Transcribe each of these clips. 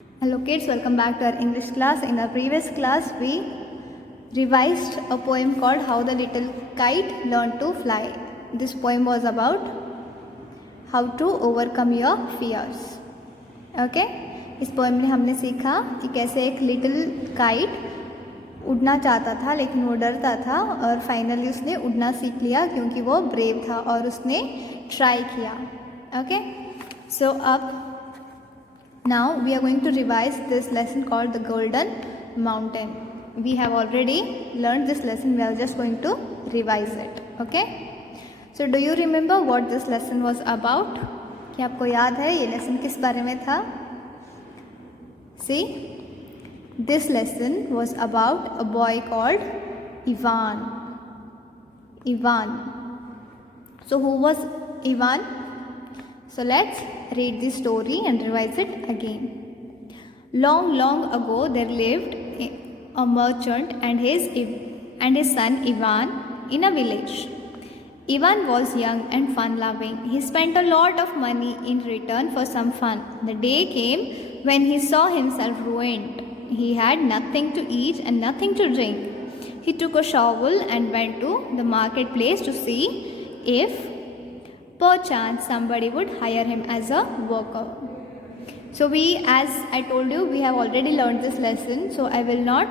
Hello kids, welcome back to our English class. In our previous class, we revised a poem called How the Little Kite Learned to Fly. This poem was about how to overcome your fears. Okay? इस poem में हमने सीखा कि कैसे एक little kite उड़ना चाहता था लेकिन वो डरता था और फाइनली उसने उड़ना सीख लिया क्योंकि वो ब्रेव था और उसने ट्राई किया. ओके? सो अब now we are going to revise this lesson called the Golden Mountain. We have already learned this lesson. We are just going to revise it. Okay? So do you remember what this lesson was about? क्या आपको याद है ये lesson किस बारे में था? See, this lesson was about a boy called Ivan. Ivan. So who was Ivan? So let's read the story and revise it again. Long, long ago there lived a merchant and his son Ivan in a village. Ivan was young and fun-loving. He spent a lot of money in return for some fun. The day came when he saw himself ruined. He had nothing to eat and nothing to drink. He took a shovel and went to the marketplace to see if perchance somebody would hire him as a worker. So as I told you, we have already learned this lesson. So I will not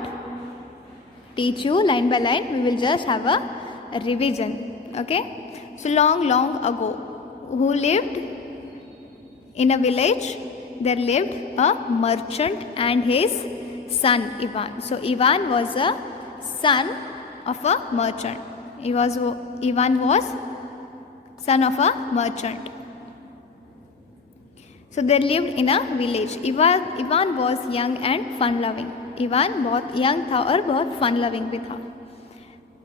teach you line by line. We will just have a revision. Okay? So long, long ago, who lived in a village? There lived a merchant and his son Ivan. So Ivan was a son of a merchant. Ivan was son of a merchant. So they lived in a village. Ivan was young and fun loving. Ivan बहुत young था और बहुत fun loving भी था.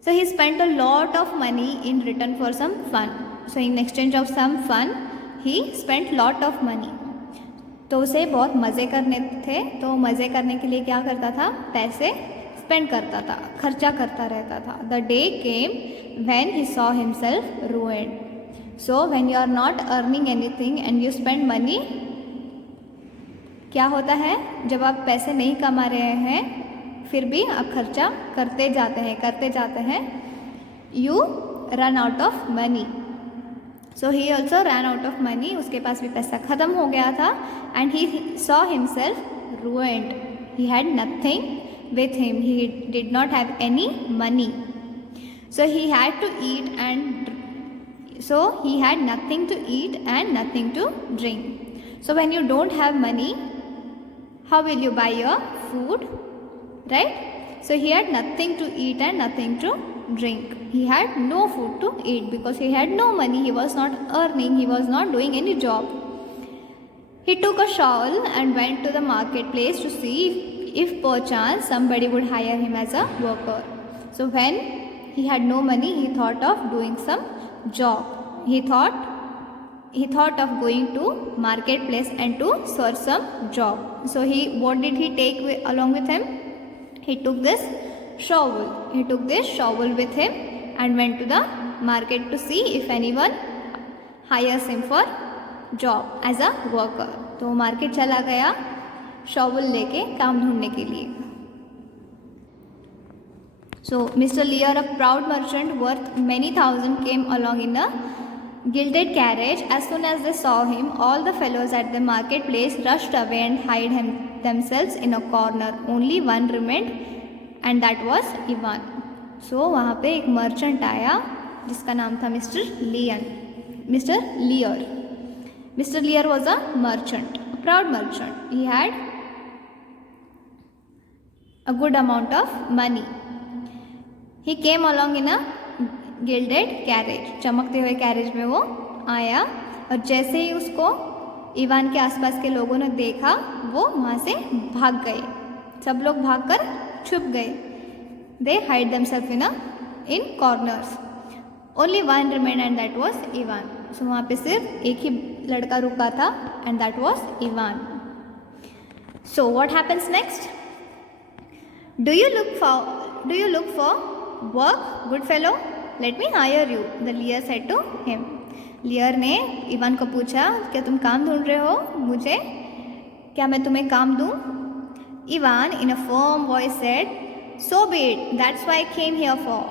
So he spent a lot of money in return for some fun. So in exchange of some fun, he spent lot of money. तो उसे बहुत मज़े करने थे, तो मज़े करने के लिए क्या करता था? पैसे स्पेंड करता था, खर्चा करता रहता था. The day came when he saw himself ruined. So when you are not earning anything and you spend money, क्या होता है? जब आप पैसे नहीं कमा रहे हैं फिर भी आप खर्चा करते जाते हैं, you run out of money. So he also ran out of money. उसके पास भी पैसा ख़त्म हो गया था and he saw himself ruined. He had nothing with him. He did not have any money. So he had nothing to eat and nothing to drink. So when you don't have money, how will you buy your food? Right? So he had nothing to eat and nothing to drink. He had no food to eat because he had no money. He was not earning. He was not doing any job. He took a shawl and went to the marketplace to see if perchance somebody would hire him as a worker. So when he had no money, he thought of doing some job. He thought of going to marketplace and to search some job. So what did he take along with him? He took this shovel. He took this shovel with him and went to the market to see if anyone hires him for job as a worker. तो market चला गया shovel लेके काम ढूंढने के लिए. So Mr. Lear, a proud merchant worth many thousand, came along in a gilded carriage. As soon as they saw him, all the fellows at the marketplace rushed away and hid themselves in a corner. Only one remained, and that was Ivan. So वहाँ पे एक merchant आया जिसका नाम था Mr. Lear. Mr. Lear was a merchant, a proud merchant. He had a good amount of money. He came along in a gilded carriage. चमकते हुए carriage में वो आया और जैसे ही उसको इवान के आसपास के लोगों ने देखा वो वहाँ से भाग गए. सब लोग भागकर छुप गए. They hid themselves in corners. Only one remained and that was Ivan. So वहाँ पे सिर्फ एक ही लड़का रुका था and that was Ivan. So what happens next? Do you look for work, good fellow? Let me hire you, the Lear said to him. लियर ने Ivan को पूछा क्या तुम काम ढूंढ रहे हो? मुझे क्या मैं तुम्हें काम दूँ? Ivan in a firm voice said, so B it, that's why I came here for.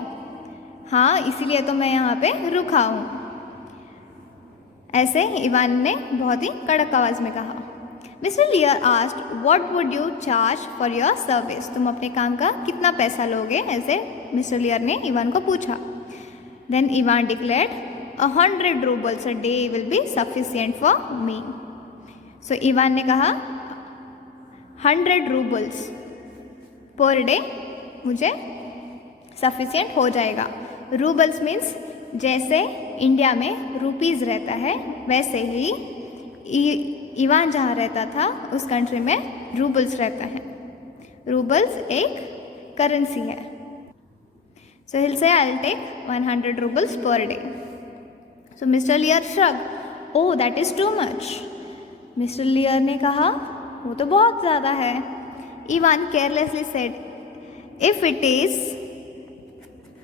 हाँ, इसीलिए तो मैं यहाँ पे रुका हूँ। ऐसे इवान ने बहुत ही कड़क आवाज में कहा। Mister लियर asked, what would you charge for your service? तुम अपने काम का कितना पैसा लोगे? ऐसे मिस्टर लियर ने इवान को पूछा। Then Ivan declared, 100 roubles a day will be sufficient for me. So Ivan ने कहा 100 रूबल्स पर डे मुझे सफिशिएंट हो जाएगा। रूबल्स मीन्स जैसे इंडिया में रुपीज़ रहता है, वैसे ही इवान जहाँ रहता था उस कंट्री में रूबल्स रहता है। रूबल्स एक करेंसी है। सो हिल से I will take 100 roubles per day. So mister Lear shrug, oh that is too much. Mister Lear ने कहा वो तो बहुत ज़्यादा है। Ivan carelessly said,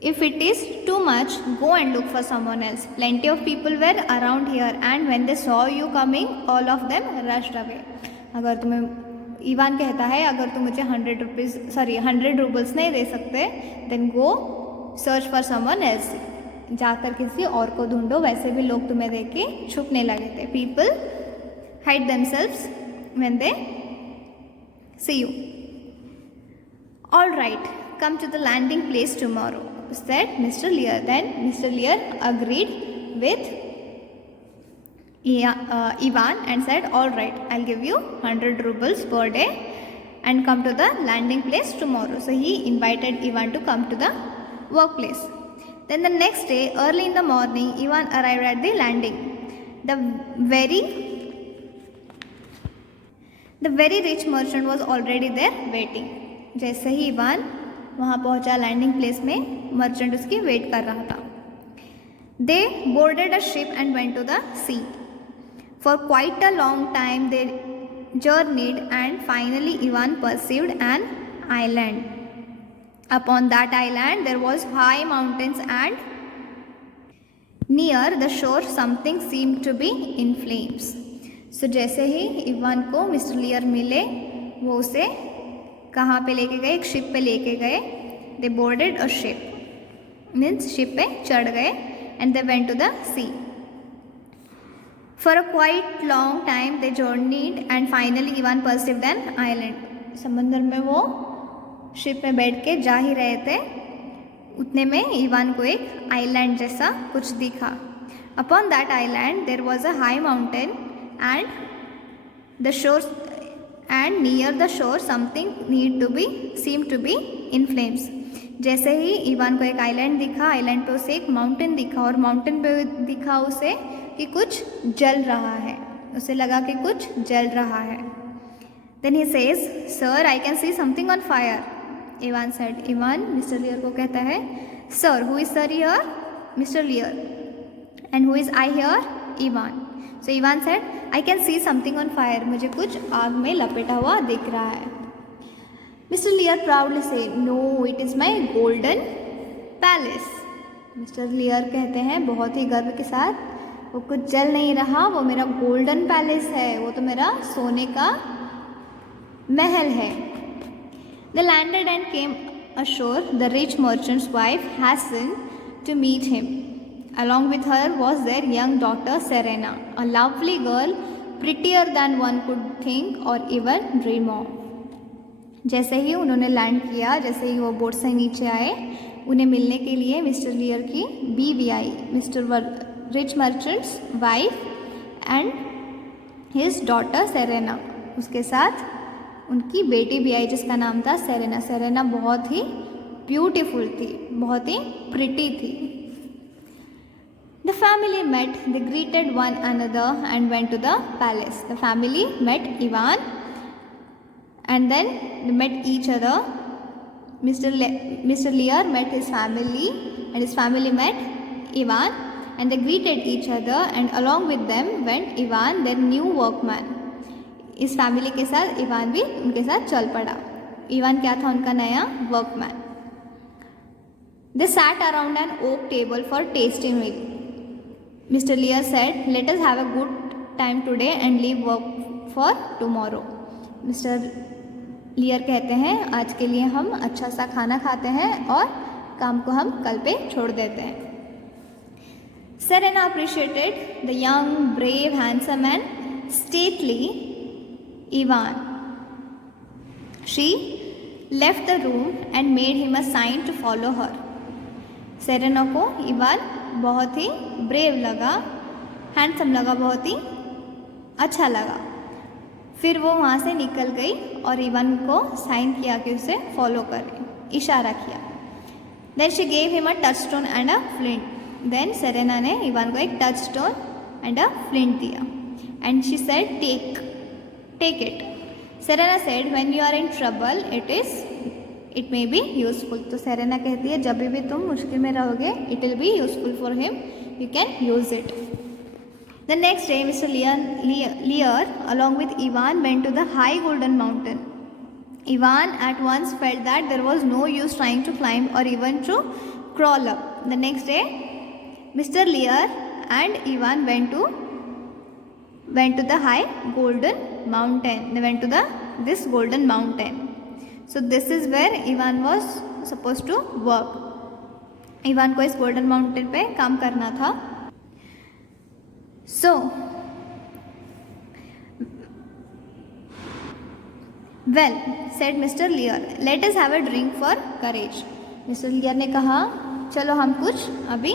If it is too much, go and look for someone else. Plenty of people were around here, and when they saw you coming, all of them rushed away. अगर तुम्हें, Ivan कहता है, अगर तुम मुझे 100 roubles नहीं दे सकते, then go search for someone else. जाकर किसी और को ढूंढो, वैसे भी लोग तुम्हें देख के छुपने लगे थे. People hide themselves when they see you. All right, come to the landing place tomorrow, said Mr. Lear. Then Mr. Lear agreed with Ivan and said, all right, I'll give you 100 rubles per day and come to the landing place tomorrow. So he invited Ivan to come to the workplace. Then the next day, early in the morning, Ivan arrived at the landing. The very rich merchant was already there waiting. जैसे ही Ivan वहाँ पहुँचा landing place में, merchant उसकी wait कर रहा था. They boarded a ship and went to the sea. For quite a long time they journeyed and finally Ivan perceived an island. Upon that island there was high mountains and near the shore something seemed to be in flames. So जैसे ही Ivan को mister लियर मिले, वो उसे कहाँ पे लेके गए? एक शिप पे लेके गए. They boarded a ship means ship पे चढ़ गए. And they went to the sea. For a quite long time they journeyed and finally Ivan perceived an island. समंदर में वो शिप में बैठ के जा ही रहे थे, उतने में इवान को एक आइलैंड जैसा कुछ दिखा. Upon that island there was a high mountain and the shore and near the shore something seemed to be in flames. जैसे ही इवान को एक आइलैंड दिखा, आइलैंड पे उसे एक माउंटेन दिखा और माउंटेन पे दिखा उसे कि कुछ जल रहा है. उसे लगा कि कुछ जल रहा है. Then he says, Sir, I can see something on fire. Ivan said. Ivan mister लियर को कहता है, Sir, who is sir here? Mr. Lear. And who is I here? Ivan. So Ivan said, I can see something on fire. मुझे कुछ आग में लपेटा हुआ दिख रहा है. Mr. Lear proudly said, No, it is my golden palace. Mr. Lear कहते हैं बहुत ही गर्व के साथ, वो कुछ जल नहीं रहा, वो मेरा गोल्डन पैलेस है, वो तो मेरा सोने का महल है. They landed and came ashore. The rich merchant's wife hastened to meet him. Along with her was their young daughter Serena, a lovely girl, prettier than one could think or even dream of. जैसे ही उन्होंने land किया, जैसे ही वो boat से नीचे आए, उन्हें मिलने के लिए मिस्टर लियर की बीवी आई. Mister rich merchant's wife and his daughter Serena, उसके साथ उनकी बेटी भी आई जिसका नाम था सेरेना. सेरेना बहुत ही ब्यूटीफुल थी, बहुत ही प्रिटी थी. The family met, they greeted one another and went to the palace. The family met Ivan and then they met each other. Mr. Lear met his family and his family met Ivan and they greeted each other and along with them went Ivan, their new workman. इस family के साथ Ivan भी उनके साथ चल पड़ा. Ivan क्या था? उनका नया workman. They sat around an oak table for tasty meal. Mr. Lear said, let us have a good time today and leave work for tomorrow. Mister लियर कहते हैं आज के लिए हम अच्छा सा खाना खाते हैं और काम को हम कल पे छोड़ देते हैं. Serena appreciated the young, brave, handsome and stately Ivan. She left the room and made him a sign to follow her. Serena को इवान बहुत ही ब्रेव लगा, हैंडसम लगा, बहुत ही अच्छा लगा. फिर वो वहाँ से निकल गई और इवान को साइन किया कि उसे फॉलो करे, इशारा किया. Then she gave him a touchstone and a flint. Then Serena ने इवान को एक touch stone and a flint दिया. And she said take it. Serena said when you are in trouble it may be useful. तो Serena कहती है जब भी तुम मुश्किल में रहोगे it will be useful for him, you can use it. The next day mister Lear along with Ivan went to the high golden mountain. Ivan at once felt that there was no use trying to climb or even to crawl up. The next day Mr. Lear and Ivan went to the high golden mountain. They went to this golden mountain. So this is where Ivan was supposed to work. Ivan को इस golden mountain पे काम करना था. So well, said Mr. Lear, let us have a drink for courage. Mr. Lear ने कहा चलो हम कुछ अभी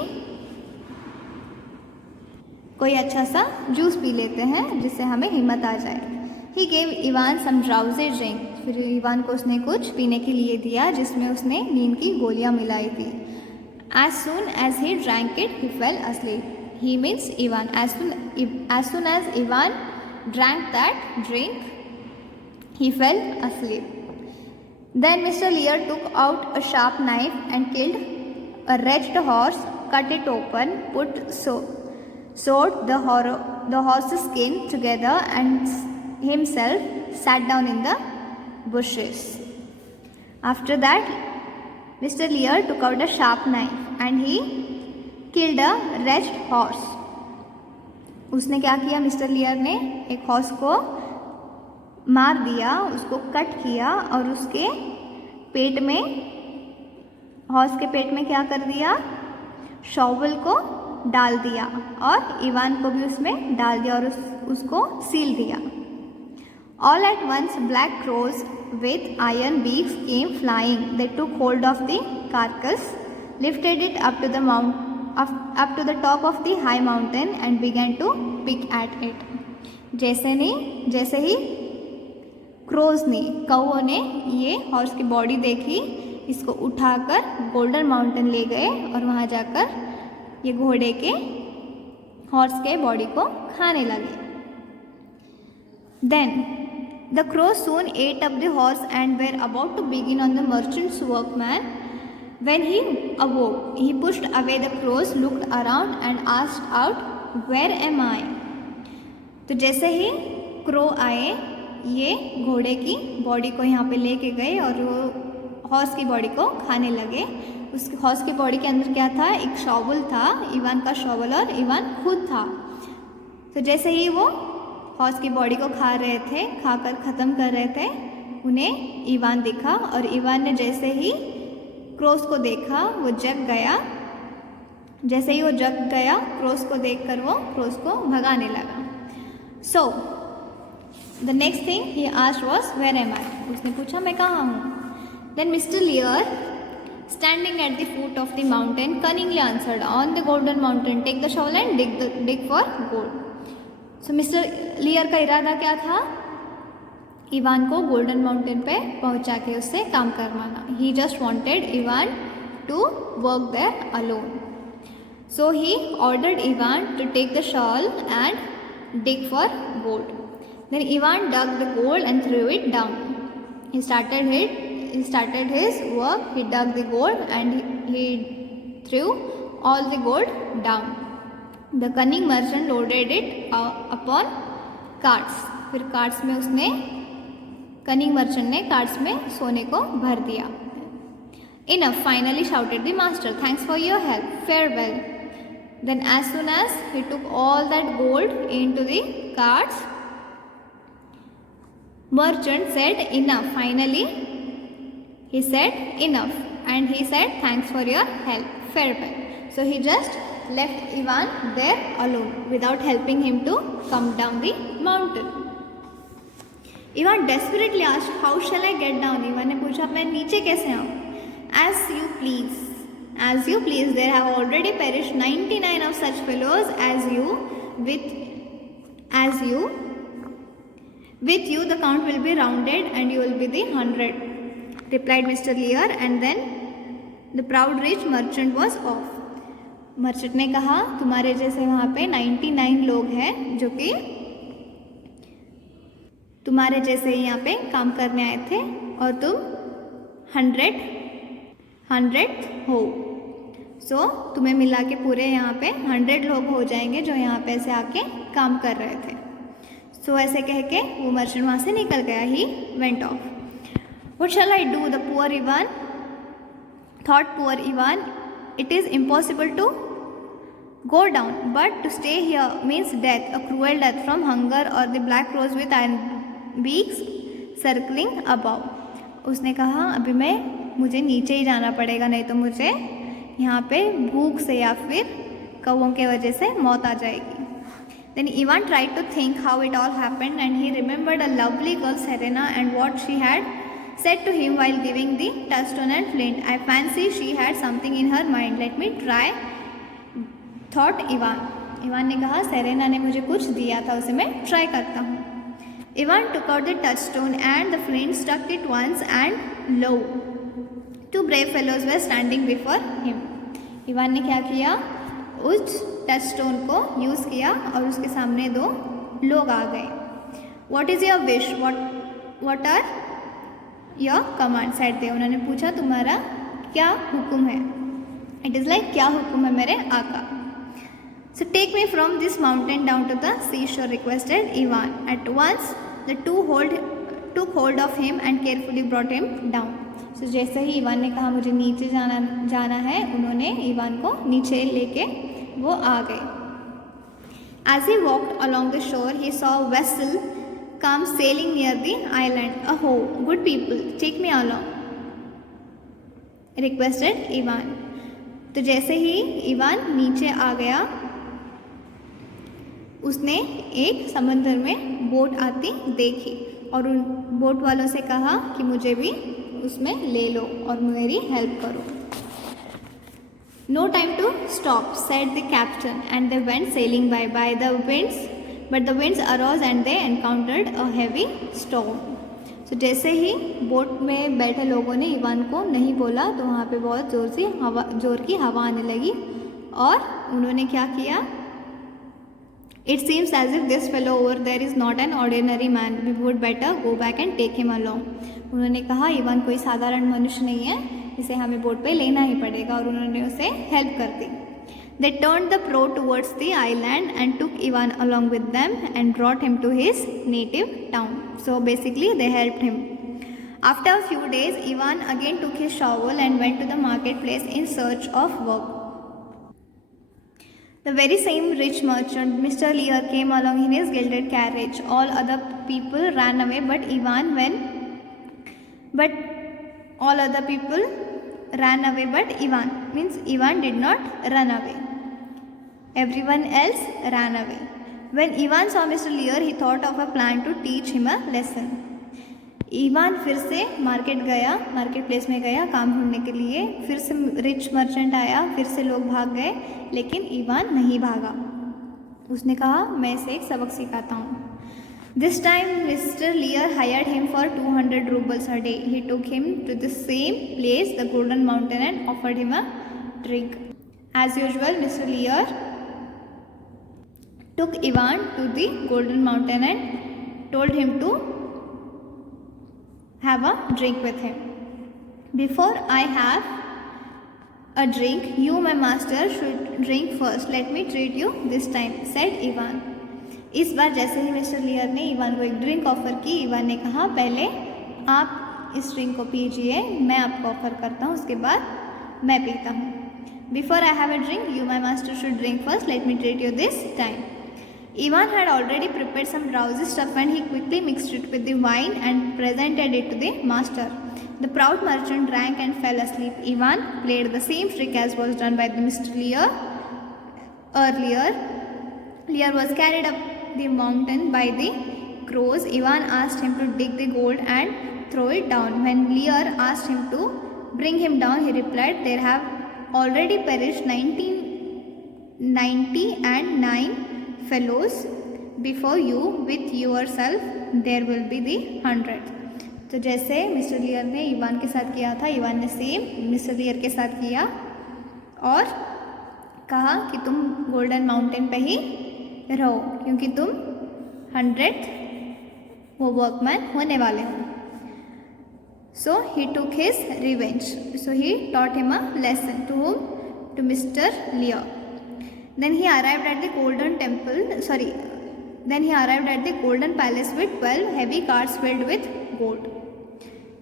कोई अच्छा सा जूस पी लेते हैं जिससे हमें हिम्मत आ जाए. He gave Ivan some drowsy drink. फिर इवान को उसने कुछ पीने के लिए दिया जिसमें उसने नींद की गोलियां मिलाई थी. As soon as he drank it, he fell asleep. He means Ivan. As soon as Ivan drank that drink, he fell asleep. Then Mr. Lear took out a sharp knife and killed a wretched horse, cut it open, sewed the horse's skin together and himself sat down in the bushes. After that, Mr. Lear took out a sharp knife and he killed a wretched horse. उसने क्या किया, mister Lear ने एक horse को मार दिया, उसको cut किया और उसके पेट में, हॉर्स के पेट में क्या कर दिया, शॉवल को डाल दिया और इवान को भी उसमें डाल दिया और उसको सील दिया. All at once black crows with iron beaks came flying. They took hold of the carcass, lifted it up to the top of the high mountain and began to pick at it. जैसे ही crows ने, कौओं ने ये horse की body देखी, इसको उठाकर golden mountain ले गए और वहाँ जाकर ये घोड़े के, हॉर्स के बॉडी को खाने लगे. Then the crows soon ate up the horse and were about to begin on the merchant's workman. When he awoke, he pushed away the crows, looked around and asked out, "Where am I?" तो जैसे ही crow आए, ये घोड़े की body को यहाँ पे लेके गए और वो हॉर्स की बॉडी को खाने लगे. उस हॉर्स की बॉडी के अंदर क्या था, एक शॉवल था, इवान का शॉवल, और इवान खुद था. तो जैसे ही वो हॉर्स की बॉडी को खा रहे थे, खाकर ख़त्म कर रहे थे, उन्हें इवान दिखा और इवान ने जैसे ही क्रोस को देखा वो जग गया. जैसे ही वो जग गया, क्रोस को देखकर वो क्रोस को भगाने लगा. So the next thing he asked was where am I. उसने पूछा मैं कहाँ हूँ. Then mister Lear standing at the foot of the mountain cunningly answered, "On the golden mountain, take the shovel and dig for gold." So mister लियर का इरादा क्या था, Ivan को गोल्डन माउंटेन पे पहुंचा के उससे काम करवाना. He just wanted Ivan to work there alone. So he ordered Ivan to take the shovel and dig for gold. Then Ivan dug the gold and threw it down. He started his work. He dug the gold and he threw all the gold down. The cunning merchant loaded it upon carts. फिर carts में उसने, cunning merchant ने carts में सोने को भर दिया. Enough, finally shouted the master. Thanks for your help. Farewell. Then as soon as he took all that gold into the carts, Merchant said enough. Finally, he said enough and he said thanks for your help. Farewell. So he just left Ivan there alone without helping him to come down the mountain. Ivan desperately asked, how shall I get down? Ivan ने पूछा मैं नीचे कैसे आऊँ? As you please. As you please. There have already perished 99 of such fellows as you. With you the count will be rounded and you will be the 100. Replied Mr. Lear, and then the proud rich merchant was off. Merchant ने कहा तुम्हारे जैसे वहाँ पे 99 लोग हैं जो कि तुम्हारे जैसे ही यहाँ पे काम करने आए थे और तुम 100 हो. सो तुम्हें मिला के पूरे यहाँ पे 100 लोग हो जाएंगे जो यहाँ पे ऐसे आके काम कर रहे थे. सो ऐसे कह के वो मर्चेंट वहाँ से निकल गया. He went of. What shell I do? The poor Ivan thought. Poor Ivan, it is impossible to go down, but to stay here means death, a cruel death from hunger or the black crows with iron beaks circling above. उसने कहा अभी मुझे नीचे ही जाना पड़ेगा, नहीं तो मुझे यहाँ पे भूख से या फिर कौवों के वजह से मौत आ जाएगी. Then Ivan tried to think how it all happened and he remembered a lovely girl Serena and what she had said to him while giving the touchstone and flint. I fancy she had something in her mind. Let me try, thought Ivan. Ivan ने कहा Serena ने मुझे कुछ दिया था, उसे मैं try करता हूँ. Ivan took out the touchstone and the flint, struck it once and lo, 2 brave fellows were standing before him. Ivan ने क्या किया? उस touchstone को यूज़ किया और उसके सामने 2 लोग आ गए. What is your wish? What are your command? said they. उन्होंने पूछा तुम्हारा क्या हुक्म है? It is like क्या हुक्म है मेरे आका? So take me from this mountain down to the seashore, requested Ivan. At once the two took hold of him and carefully brought him down. So जैसे ही इवान ने कहा मुझे नीचे जाना है, उन्होंने इवान को नीचे लेके वो आ गए. As he walked along the shore, he saw a vessel come sailing near the island. Oh, good people, take me along, requested Ivan. तो जैसे ही इवान नीचे आ गया, उसने एक समंदर में बोट आती देखी और उन बोट वालों से कहा कि मुझे भी उसमें ले लो और मेरी हेल्प करो. No time to stop, said the captain, and they went sailing by the winds. But the winds arose and they encountered a heavy storm. So जैसे ही बोट में बैठे लोगों ने इवान को नहीं बोला तो वहाँ पे बहुत जोर की हवा आने लगी और उन्होंने क्या किया? It seems as if this fellow over there is not an ordinary man. We would better go back and take him along. उन्होंने कहा इवान कोई साधारण मनुष्य नहीं है, इसे हमें बोट पे लेना ही पड़ेगा और उन्होंने उसे हेल्प कर दी. They turned the prow towards the island and took Ivan along with them and brought him to his native town. So basically they helped him. After a few days, Ivan again took his shovel and went to the marketplace in search of work. The very same rich merchant, Mr. Lear, came along in his gilded carriage. All other people ran away, all other people ran away, but Ivan did not run away. Everyone else ran away. When Ivan saw Mr. Lear, he thought of a plan to teach him a lesson. Ivan फिर से market place में गया काम ढूंढने के लिए. फिर से रिच मर्चेंट आया, फिर से लोग भाग गए, लेकिन इवान नहीं भागा. उसने कहा मैं इसे एक सबक सिखाता हूँ. This time Mr. Lear hired him for 200 rubles a day. He took him to the same place, the Golden Mountain, and offered him a drink. As usual, Mr. Lear took Ivan to the Golden Mountain and told him to have a drink with him. Before I have a drink, you, my master, should drink first. Let me treat you this time, said Ivan. इस बार जैसे ही mister Lear ने Ivan को एक drink offer की, Ivan ने कहा पहले आप इस ड्रिंक को पीजिए, मैं आपको ऑफ़र करता हूँ, उसके बाद मैं पीता हूँ. Before I have a drink, you my master should drink first, let me treat you this time. Ivan had already prepared some drowsy stuff and he quickly mixed it with the wine and presented it to the master. The proud merchant drank and fell asleep. Ivan played the same trick as was done by Mr. Lear earlier. Lear was carried up the mountain by the crows. Ivan asked him to dig the gold and throw it down. When Lear asked him to bring him down, he replied, "There have already perished 99 fellows before you. With yourself there will be the 100th." तो जैसे mister Lear ने Ivan के साथ किया था, Ivan ने same mister लियर के साथ किया और कहा कि तुम गोल्डन माउंटेन पे ही रहो क्योंकि तुम 100th वो वर्कमैन होने वाले हो. So he took his revenge. So he taught him a lesson. To whom? To Mr. Lear. Then he arrived at the golden palace with 12 heavy carts filled with gold.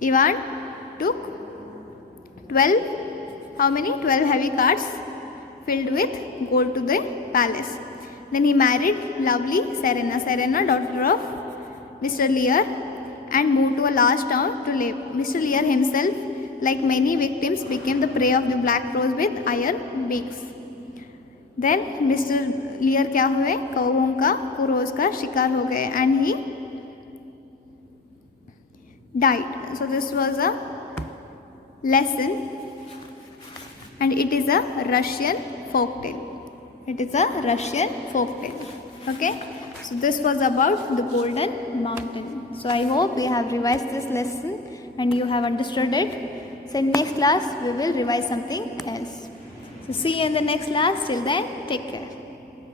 Ivan took 12 heavy carts filled with gold to the palace. Then he married lovely Serena, daughter of Mr. Lear, and moved to a large town to live. Mr. Lear himself, like many victims, became the prey of the black crows with iron beaks. Then Mr. Lear क्या हुए? कौवों का, crows का शिकार हो गए and he died. So this was a lesson and it is a Russian folk tale. Okay. So this was about the Golden Mountain. So I hope you have revised this lesson and you have understood it. So in next class we will revise something else. So see you in the next class. Till then, take care.